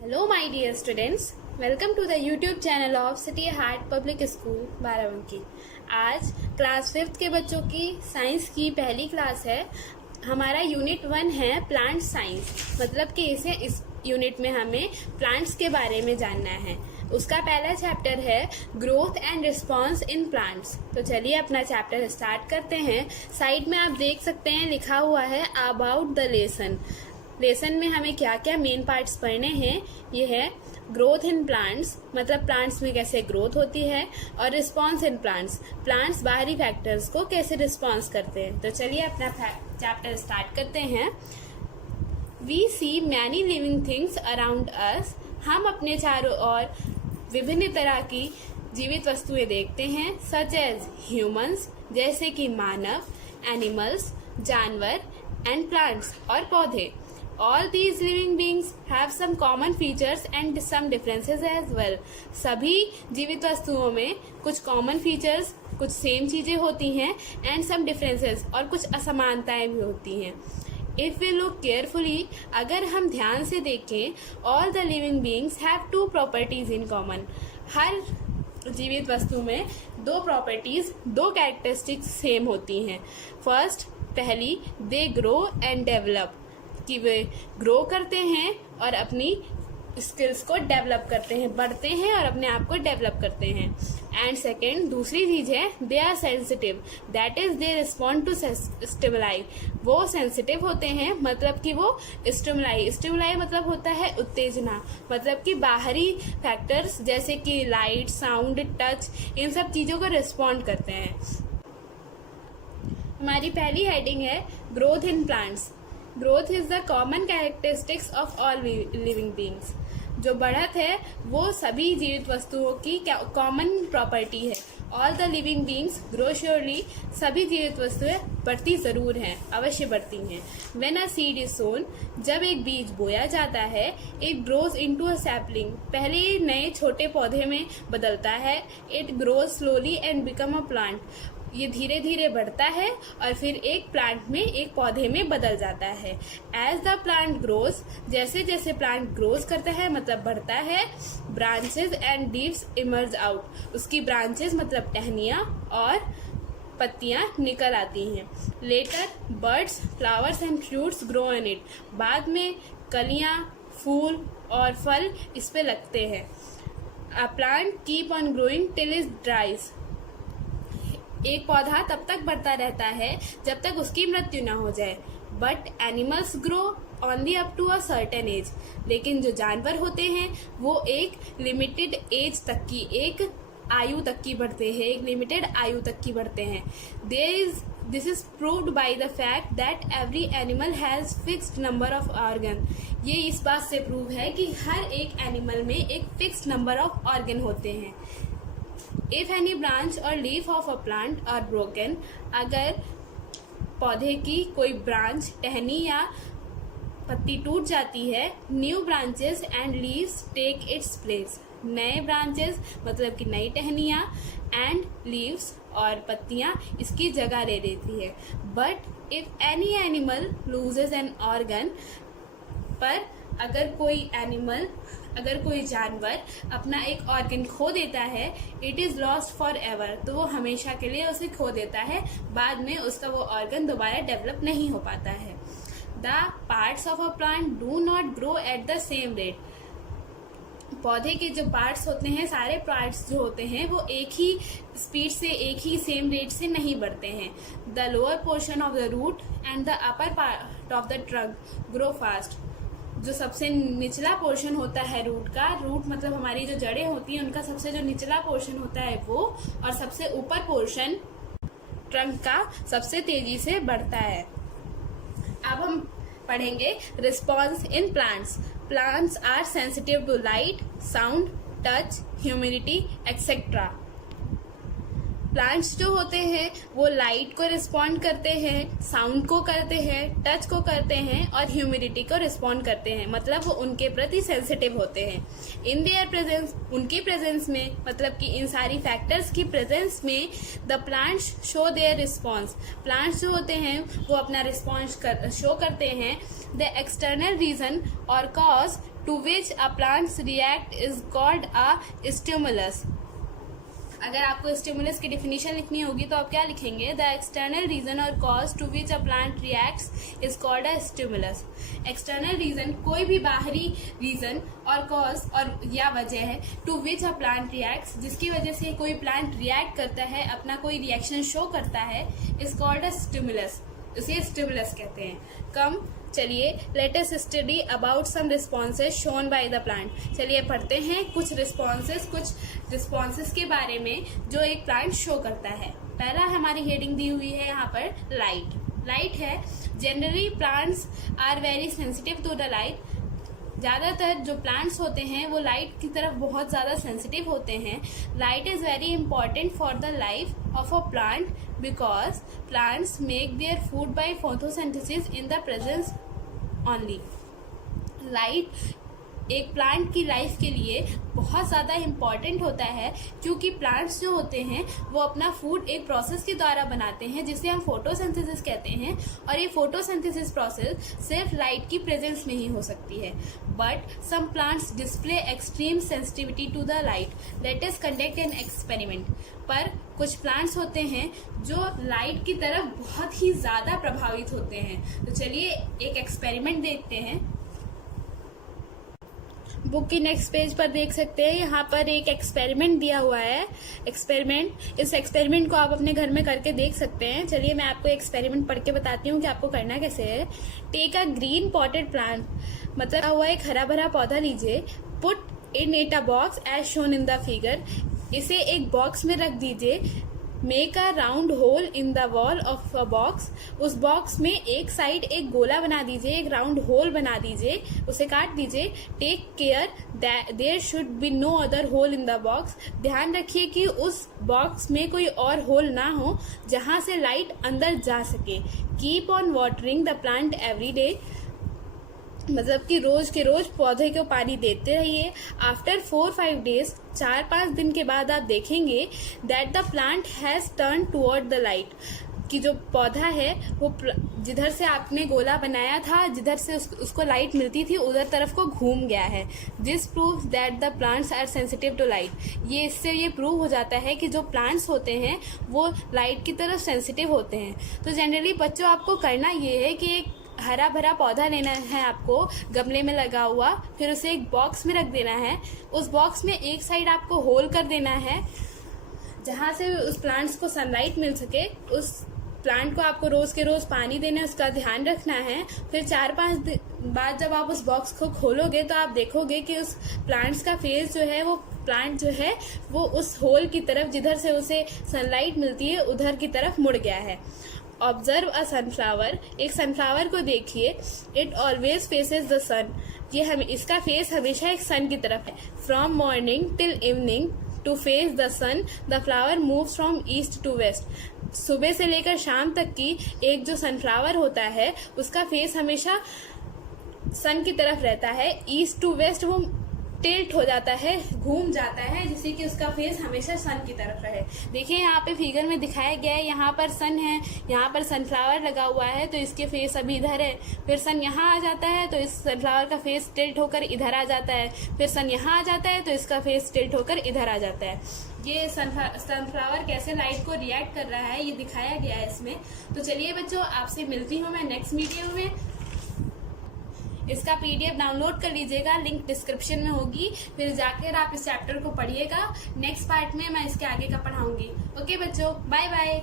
Hello my dear students, welcome to the YouTube channel of City Heart Public School Barabanki. आज class 5th के बच्चों की science की पहली क्लास है। हमारा यूनिट 1 है प्लांट साइंस, मतलब कि इस यूनिट में हमें प्लांट्स के बारे में जानना है। उसका पहला चैप्टर है growth and response in plants. तो चलिए अपना चैप्टर स्टार्ट करते हैं। साइड में आप देख सकते हैं लिखा हुआ है अबाउट द लेसन में हमें क्या क्या मेन पार्ट्स पढ़ने हैं। ये है ग्रोथ इन प्लांट्स, मतलब प्लांट्स में कैसे ग्रोथ होती है, और रिस्पॉन्स इन प्लांट्स बाहरी फैक्टर्स को कैसे रिस्पॉन्स करते हैं। तो चलिए अपना चैप्टर स्टार्ट करते हैं। We see many living things around us. हम अपने चारों ओर विभिन्न तरह की जीवित वस्तुएं देखते हैं, सच एज ह्यूमंस, जैसे कि मानव, एनिमल्स, जानवर, एंड प्लांट्स और पौधे। All these living beings have some common features and some differences as well. सभी जीवित वस्तुओं में कुछ कॉमन फीचर्स, कुछ सेम चीजें होती हैं, एंड सम डिफरेंसेस, और कुछ असमानताएं भी होती हैं। If we look carefully, अगर हम ध्यान से देखें, all the living beings have two properties in common. हर जीवित वस्तु में दो प्रॉपर्टीज, दो कैरेक्टरिस्टिक्स सेम होती हैं। फर्स्ट, पहली, दे ग्रो एंड डेवलप, कि वे ग्रो करते हैं और अपनी स्किल्स को डेवलप करते हैं, बढ़ते हैं और अपने आप को डेवलप करते हैं। एंड सेकेंड, दूसरी चीज है they are sensitive, that is they respond to stimuli. वो सेंसिटिव होते हैं, मतलब कि वो स्टिमुलाई मतलब होता है उत्तेजना, मतलब कि बाहरी फैक्टर्स जैसे कि लाइट, साउंड, टच, इन सब चीजों को रिस्पॉन्ड करते हैं। हमारी पहली हेडिंग है growth in plants. Growth is the common characteristics of all living beings. जो बढ़त है वो सभी जीवित वस्तुओं की कॉमन प्रॉपर्टी है। All the living beings grow surely, सभी जीवित वस्तुएं बढ़ती जरूर हैं, अवश्य बढ़ती हैं। व्हेन अ सीड इज सोन, जब एक बीज बोया जाता है, it grows into a sapling, पहले ये नए छोटे पौधे में बदलता है। It grows slowly and become a plant, ये धीरे धीरे बढ़ता है और फिर एक प्लांट में, एक पौधे में बदल जाता है। एज द प्लांट ग्रोज, जैसे जैसे प्लांट ग्रोज करता है मतलब बढ़ता है, branches and leaves emerge out, उसकी ब्रांचेस मतलब टहनियाँ और पत्तियां निकल आती हैं। Later birds, flowers and fruits grow in it, बाद में कलियां, फूल और फल इस पे लगते हैं। A plant keep on growing till it ड्राइज, एक पौधा तब तक बढ़ता रहता है जब तक उसकी मृत्यु न हो जाए। But animals grow only up to a certain age, लेकिन जो जानवर होते हैं वो एक लिमिटेड एज तक की, एक आयु तक की बढ़ते हैं, एक लिमिटेड आयु तक की बढ़ते हैं। This is proved by the fact that every animal has fixed number of organ. ये इस बात से प्रूव है कि हर एक एनिमल में एक फिक्स्ड नंबर ऑफ ऑर्गन होते हैं। If any branch or leaf of a plant are broken, अगर पौधे की कोई ब्रांच, टहनी या पत्ती टूट जाती है, new branches and leaves take its place, नए ब्रांचेस मतलब कि नई टहनियाँ, एंड लीव्स और पत्तियाँ इसकी जगह ले लेती है। But if any animal loses an organ, पर अगर कोई जानवर अपना एक ऑर्गन खो देता है, it is lost for ever, तो वो हमेशा के लिए उसे खो देता है, बाद में उसका वो ऑर्गन दोबारा डेवलप नहीं हो पाता है। The parts of a plant do not grow at the same rate, पौधे के जो पार्ट्स होते हैं, सारे पार्ट्स जो होते हैं वो एक ही स्पीड से, एक ही सेम रेट से नहीं बढ़ते हैं। The lower portion of the root and the upper part of the trunk grow fast, जो सबसे निचला पोर्शन होता है रूट का, रूट मतलब हमारी जो जड़ें होती हैं उनका सबसे जो निचला पोर्शन होता है वो, और सबसे ऊपर पोर्शन ट्रंक का सबसे तेजी से बढ़ता है। अब हम पढ़ेंगे response in plants. Plants are sensitive to light, sound, touch, humidity etcetera. Plants जो होते हैं वो लाइट को रिस्पॉन्ड करते हैं, साउंड को करते हैं, टच को करते हैं और ह्यूमिडिटी को रिस्पॉन्ड करते हैं, मतलब वो उनके प्रति सेंसिटिव होते हैं। इन देयर प्रेजेंस, उनकी प्रेजेंस में, मतलब कि इन सारी फैक्टर्स की प्रेजेंस में, the plants show their response, plants जो होते हैं वो अपना रिस्पॉन्स शो करते हैं। द एक्सटर्नल रीजन और cause to which a plant's react is called a stimulus. अगर आपको स्टिमुलस की डिफिनीशन लिखनी होगी तो आप क्या लिखेंगे? द एक्सटर्नल रीजन और cause to which a plant reacts is called a stimulus. External reason कोई भी बाहरी रीजन और कॉज और या वजह है to which a plant reacts, जिसकी वजह से कोई प्लांट रिएक्ट करता है, अपना कोई रिएक्शन शो करता है, इज कॉल्ड अ स्टिमुलस. उसे स्टिमुलस कहते हैं. कम चलिए let us study about some responses shown by the plant. चलिए पढ़ते हैं कुछ रिस्पॉन्सेज के बारे में जो एक प्लांट शो करता है. पहला हमारी हेडिंग दी हुई है यहाँ पर लाइट है. Generally plants are very sensitive to the light. ज़्यादातर जो प्लांट्स होते हैं वो लाइट की तरफ बहुत ज़्यादा सेंसिटिव होते हैं. Light is very important for the life of a plant because plants make their food by photosynthesis in the presence only. Light एक प्लांट की लाइफ के लिए बहुत ज़्यादा इम्पॉर्टेंट होता है क्योंकि प्लांट्स जो होते हैं वो अपना फूड एक प्रोसेस के द्वारा बनाते हैं जिसे हम फोटोसिंथेसिस कहते हैं. और ये फोटोसिंथेसिस प्रोसेस सिर्फ लाइट की प्रेजेंस में ही हो सकती है. But some plants display extreme sensitivity to the light. Let us conduct an experiment. पर कुछ प्लांट्स होते हैं जो लाइट की तरफ बहुत ही ज़्यादा प्रभावित होते हैं. तो चलिए एक एक्सपेरिमेंट देखते हैं. बुक की नेक्स्ट पेज पर देख सकते हैं यहाँ पर एक एक्सपेरिमेंट दिया हुआ है. इस एक्सपेरिमेंट को आप अपने घर में करके देख सकते हैं. चलिए मैं आपको एक्सपेरिमेंट पढ़ के बताती हूँ कि आपको करना कैसे है. Take a green potted plant, मतलब हुआ एक हरा भरा पौधा लीजिए. Put in it a box as shown in the figure. इसे एक बॉक्स में रख दीजिए. Make a round hole in the wall of a box. उस बॉक्स में एक साइड एक गोला बना दीजिए, एक राउंड होल बना दीजिए, उसे काट दीजिए. Take care there should be no other hole in the box. ध्यान रखिए कि उस बॉक्स में कोई और होल ना हो जहां से लाइट अंदर जा सके. Keep on watering the plant every day, मतलब कि रोज के रोज पौधे को पानी देते रहिए. आफ्टर 4-5 डेज, 4-5 दिन के बाद आप देखेंगे that the plant has turn toward the light, कि जो पौधा है वो जिधर से आपने गोला बनाया था, जिधर से उसको लाइट मिलती थी, उधर तरफ को घूम गया है. This proves that the plants are sensitive to light. इससे ये प्रूव हो जाता है कि जो प्लांट्स होते हैं वो लाइट की तरफ सेंसिटिव होते हैं. तो जनरली बच्चों आपको करना ये है कि एक हरा भरा पौधा लेना है आपको, गमले में लगा हुआ, फिर उसे एक बॉक्स में रख देना है. उस बॉक्स में एक साइड आपको होल कर देना है जहां से उस प्लांट्स को सनलाइट मिल सके. उस प्लांट को आपको रोज के रोज पानी देना है, उसका ध्यान रखना है. फिर 4-5 दिन बाद जब आप उस बॉक्स को खोलोगे तो आप देखोगे कि उस प्लांट्स का फेस जो है, वो प्लांट जो है वो उस होल की तरफ जिधर से उसे सनलाइट मिलती है उधर की तरफ मुड़ गया है. Observe a sunflower. एक सनफ्लावर को देखिए. It always faces the sun. इसका फेस हमेशा एक सन की तरफ है. From morning till evening to face the sun the flower moves from east to west. सुबह से लेकर शाम तक की एक जो सनफ्लावर होता है उसका फेस हमेशा सन की तरफ रहता है. ईस्ट टू वेस्ट वो टिल्ट हो जाता है, घूम जाता है, जिससे कि उसका फेस हमेशा सन की तरफ रहे. देखिए यहाँ पे फिगर में दिखाया गया है, यहाँ पर सन है, यहाँ पर सनफ्लावर लगा हुआ है, तो इसके फेस अभी इधर है. फिर सन यहाँ आ जाता है तो इस सनफ्लावर का फेस टिल्ट होकर इधर आ जाता है. फिर सन यहाँ आ जाता है तो इसका फेस टिल्ट होकर इधर आ जाता है. ये सनफ्लावर कैसे लाइट को रिएक्ट कर रहा है ये दिखाया गया है इसमें. तो चलिए बच्चों, आपसे मिलती हूँ मैं नेक्स्ट वीडियो में. इसका PDF डाउनलोड कर लीजिएगा, लिंक डिस्क्रिप्शन में होगी. फिर जाकर आप इस चैप्टर को पढ़िएगा. नेक्स्ट पार्ट में मैं इसके आगे का पढ़ाऊंगी. ओके बच्चों, बाय बाय.